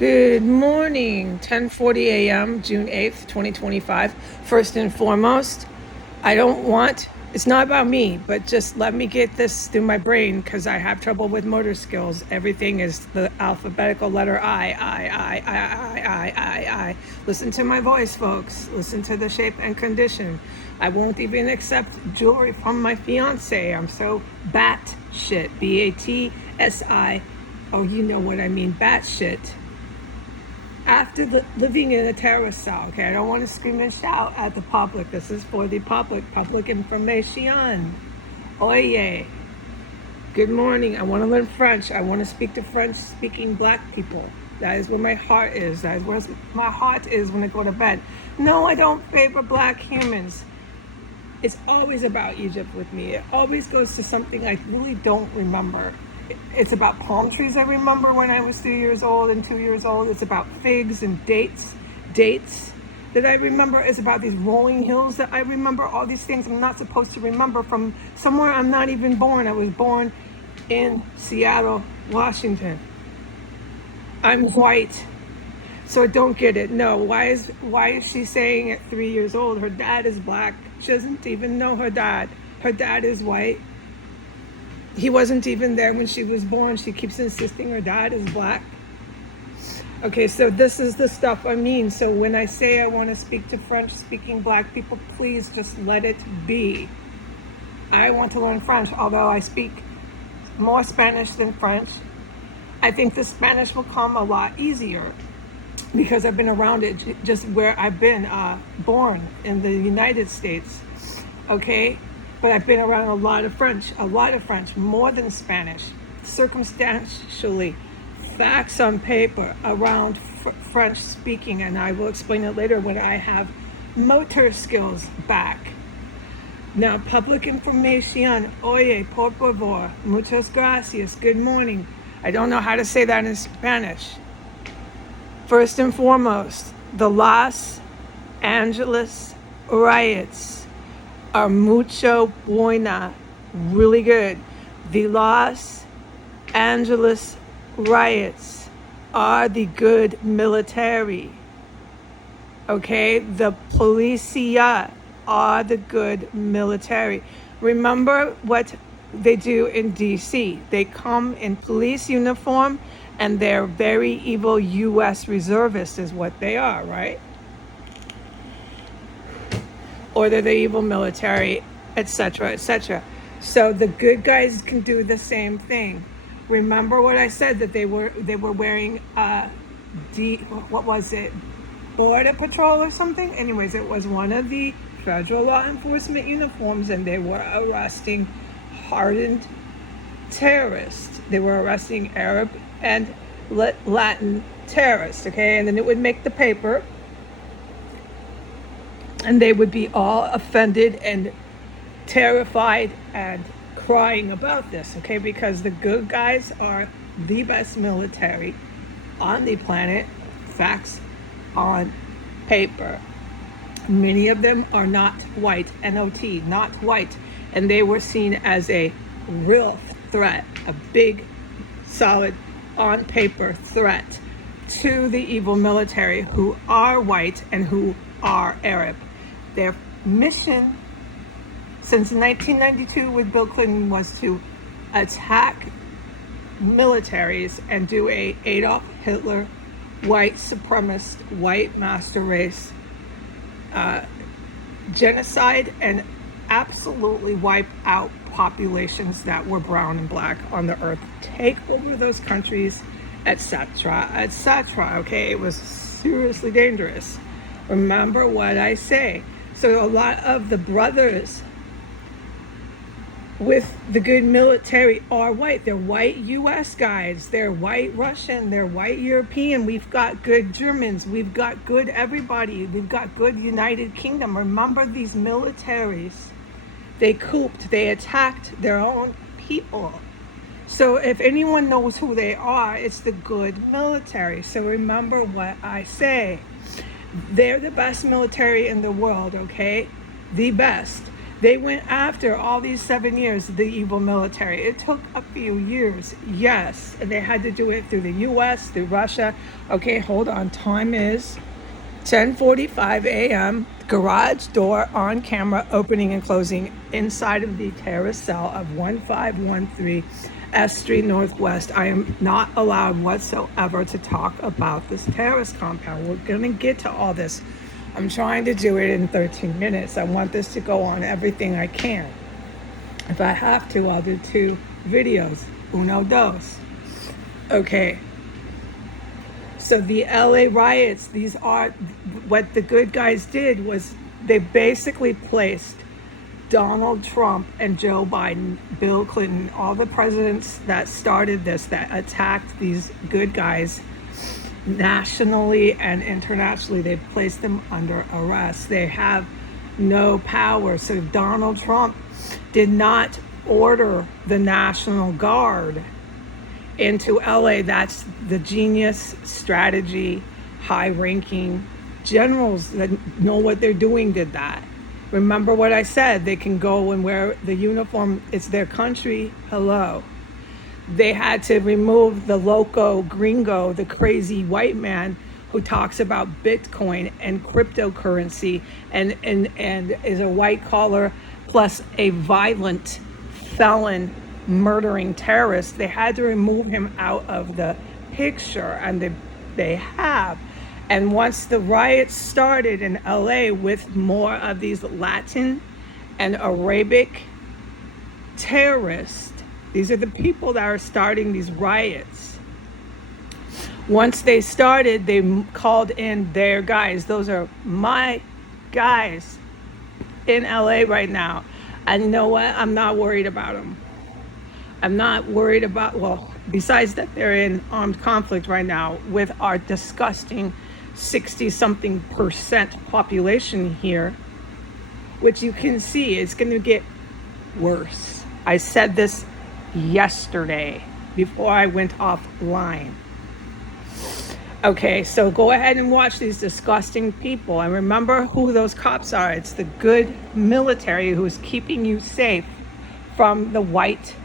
Good morning, 10:40 a.m., June 8th, 2025. First and foremost, it's not about me, but just let me get this through my brain because I have trouble with motor skills. Everything is the alphabetical letter I. Listen to my voice, folks. Listen to the shape and condition. I won't even accept jewelry from my fiance. I'm so bat shit. BATSI. Oh, you know what I mean, bat shit. After living in a terrace cell, okay, I don't want to scream and shout at the public. This is for the public information. Oye. Good morning. I want to learn French. I want to speak to French-speaking Black people. That is where my heart is. That is where my heart is when I go to bed. No, I don't favor Black humans. It's always about Egypt with me. It always goes to something I really don't remember. It's about palm trees I remember when I was 3 years old and 2 years old. It's about figs and dates that I remember. It's about these rolling hills that I remember. All these things I'm not supposed to remember from somewhere I'm not even born. I was born in Seattle, Washington. I'm white, so don't get it. No, why is she saying at 3 years old her dad is Black? She doesn't even know her dad. Her dad is white. He wasn't even there when she was born. She keeps insisting her dad is Black. Okay, so this is the stuff I mean. So when I say I want to speak to French-speaking Black people, please just let it be. I want to learn French, although I speak more Spanish than French. I think the Spanish will come a lot easier because I've been around it, just where I've been born in the United States. Okay? But I've been around a lot of French, more than Spanish, circumstantially, facts on paper around French speaking, and I will explain it later when I have motor skills back. Now, public information, oye, por favor, muchas gracias, good morning. I don't know how to say that in Spanish. First and foremost, the Los Angeles riots are mucho buena, really good. The Los Angeles riots are the good military. Okay, the policia are the good military. Remember what they do in DC. They come in police uniform and they're very evil US reservists is what they are, right? Or they're the evil military, etc., etc. So the good guys can do the same thing. Remember what I said, that they were wearing what was it, Border Patrol or something? Anyways, it was one of the federal law enforcement uniforms, and they were arresting hardened terrorists. They were arresting Arab and Latin terrorists, okay? And then it would make the paper, and they would be all offended and terrified and crying about this, okay? Because the good guys are the best military on the planet, facts on paper. Many of them are not white, N-O-T, not white, and they were seen as a real threat, a big, solid, on paper threat to the evil military who are white and who are Arab. Their mission since 1992 with Bill Clinton was to attack militaries and do a Adolf Hitler, white supremacist, white master race genocide, and absolutely wipe out populations that were brown and Black on the earth, take over those countries, etc., etc. Okay, it was seriously dangerous. Remember what I say. So a lot of the brothers with the good military are white. They're white US guys, they're white Russian, they're white European. We've got good Germans, we've got good everybody, we've got good United Kingdom. Remember, these militaries, they couped, they attacked their own people. So if anyone knows who they are, it's the good military. So remember what I say. They're the best military in the world, okay? The best. They went after all these 7 years, the evil military. It took a few years, yes, and they had to do it through the US, through Russia. Okay, hold on. Time is 10:45 a.m. Garage door on camera opening and closing inside of the terrace cell of 1513 S Street Northwest. I am not allowed whatsoever to talk about this terrace compound. We're going to get to all this. I'm trying to do it in 13 minutes. I want this to go on everything I can. If I have to, I'll do 2 videos. Uno, dos. Okay. So the LA riots, these are what the good guys did was they basically placed Donald Trump and Joe Biden, Bill Clinton, all the presidents that started this, that attacked these good guys nationally and internationally, they placed them under arrest. They have no power. So Donald Trump did not order the National Guard into LA. That's the genius strategy, high-ranking generals that know what they're doing did that. Remember what I said, they can go and wear the uniform, it's their country, hello. They had to remove the loco gringo, the crazy white man who talks about Bitcoin and cryptocurrency and is a white collar plus a violent felon murdering terrorist. They had to remove him out of the picture, and they have. And once the riots started in LA with more of these Latin and Arabic terrorists, these are the people that are starting these riots. Once they started, they called in their guys. Those are my guys in LA right now. And you know what? I'm not worried about them. I'm not worried about, well, besides that they're in armed conflict right now with our disgusting 60-something% population here, which you can see is going to get worse. I said this yesterday before I went offline. Okay, so go ahead and watch these disgusting people and remember who those cops are. It's the good military who is keeping you safe from the white,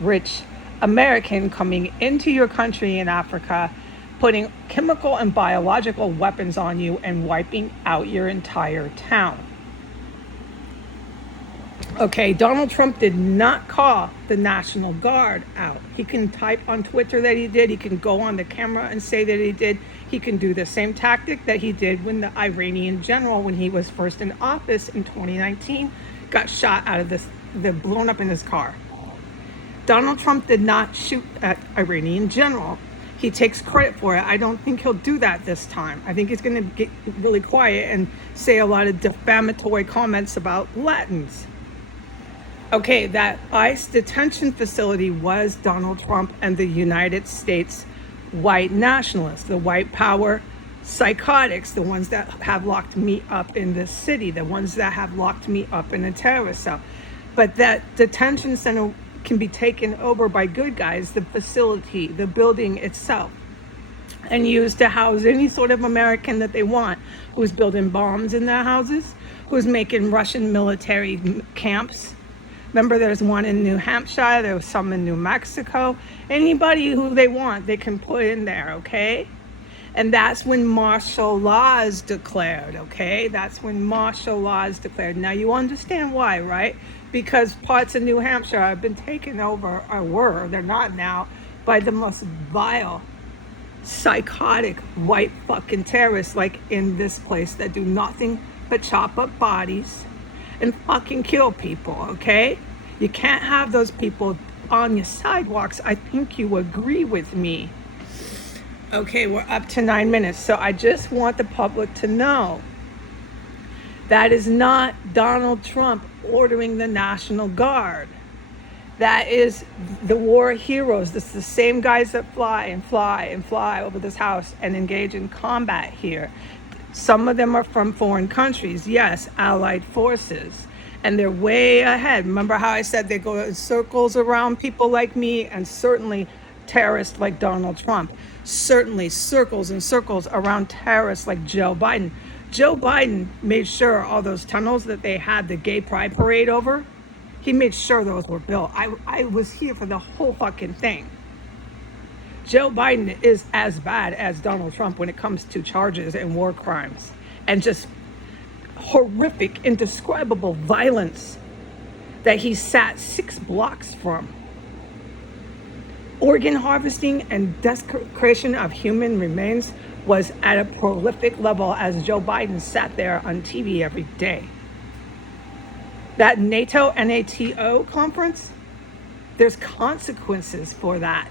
rich American coming into your country in Africa, putting chemical and biological weapons on you and wiping out your entire town. Okay, Donald Trump did not call the National Guard out. He can type on Twitter that he did. He can go on the camera and say that he did. He can do the same tactic that he did when the Iranian general, when he was first in office in 2019, got shot out of blown up in his car. Donald Trump did not shoot at Iranian general. He takes credit for it. I don't think he'll do that this time. I think he's going to get really quiet and say a lot of defamatory comments about Latins. Okay, that ICE detention facility was Donald Trump and the United States white nationalists, the white power psychotics, the ones that have locked me up in this city, the ones that have locked me up in a terrorist cell. But that detention center can be taken over by good guys, the facility, the building itself, and used to house any sort of American that they want, who's building bombs in their houses, who's making Russian military camps. Remember, there's one in New Hampshire, there was some in New Mexico. Anybody who they want, they can put in there, okay? And that's when martial law is declared, okay? That's when martial law is declared. Now, you understand why, right? Because parts of New Hampshire have been taken over, or they're not now, by the most vile, psychotic, white fucking terrorists like in this place that do nothing but chop up bodies and fucking kill people, okay? You can't have those people on your sidewalks. I think you agree with me. Okay, we're up to 9 minutes. So I just want the public to know that is not Donald Trump ordering the National Guard. That is the war heroes. This is the same guys that fly and fly and fly over this house and engage in combat here. Some of them are from foreign countries, yes, allied forces, and they're way ahead. Remember how I said they go in circles around people like me, and certainly terrorists like Donald Trump, certainly circles and circles around terrorists like Joe Biden. Joe Biden made sure all those tunnels that they had the gay pride parade over, he made sure those were built. I was here for the whole fucking thing. Joe Biden is as bad as Donald Trump when it comes to charges and war crimes and just horrific, indescribable violence that he sat 6 blocks from. Organ harvesting and desecration of human remains was at a prolific level as Joe Biden sat there on TV every day. That NATO conference, there's consequences for that.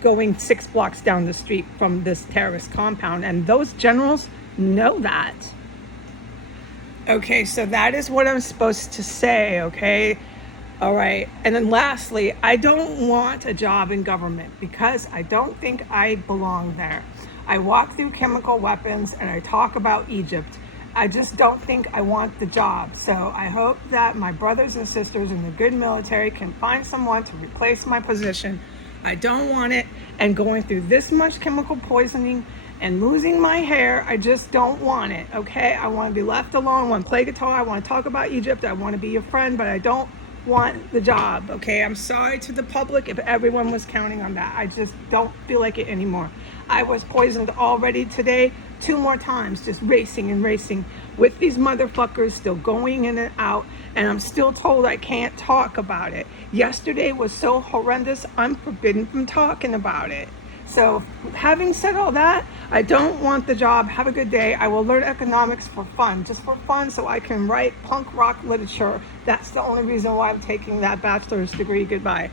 Going 6 blocks down the street from this terrorist compound, and those generals know that. Okay, so that is what I'm supposed to say, okay? All right, and then lastly, I don't want a job in government because I don't think I belong there. I walk through chemical weapons and I talk about Egypt. I just don't think I want the job. So I hope that my brothers and sisters in the good military can find someone to replace my position. I don't want it, and going through this much chemical poisoning and losing my hair, I just don't want it, okay? I want to be left alone. I want to play guitar. I want to talk about Egypt. I want to be your friend, but I don't want the job, okay? I'm sorry to the public if everyone was counting on that. I just don't feel like it anymore. I was poisoned already today 2 more times, just racing and racing with these motherfuckers still going in and out, and I'm still told I can't talk about it. Yesterday was so horrendous, I'm forbidden from talking about it. So having said all that, I don't want the job. Have a good day. I will learn economics for fun, just for fun, so I can write punk rock literature. That's the only reason why I'm taking that bachelor's degree. Goodbye.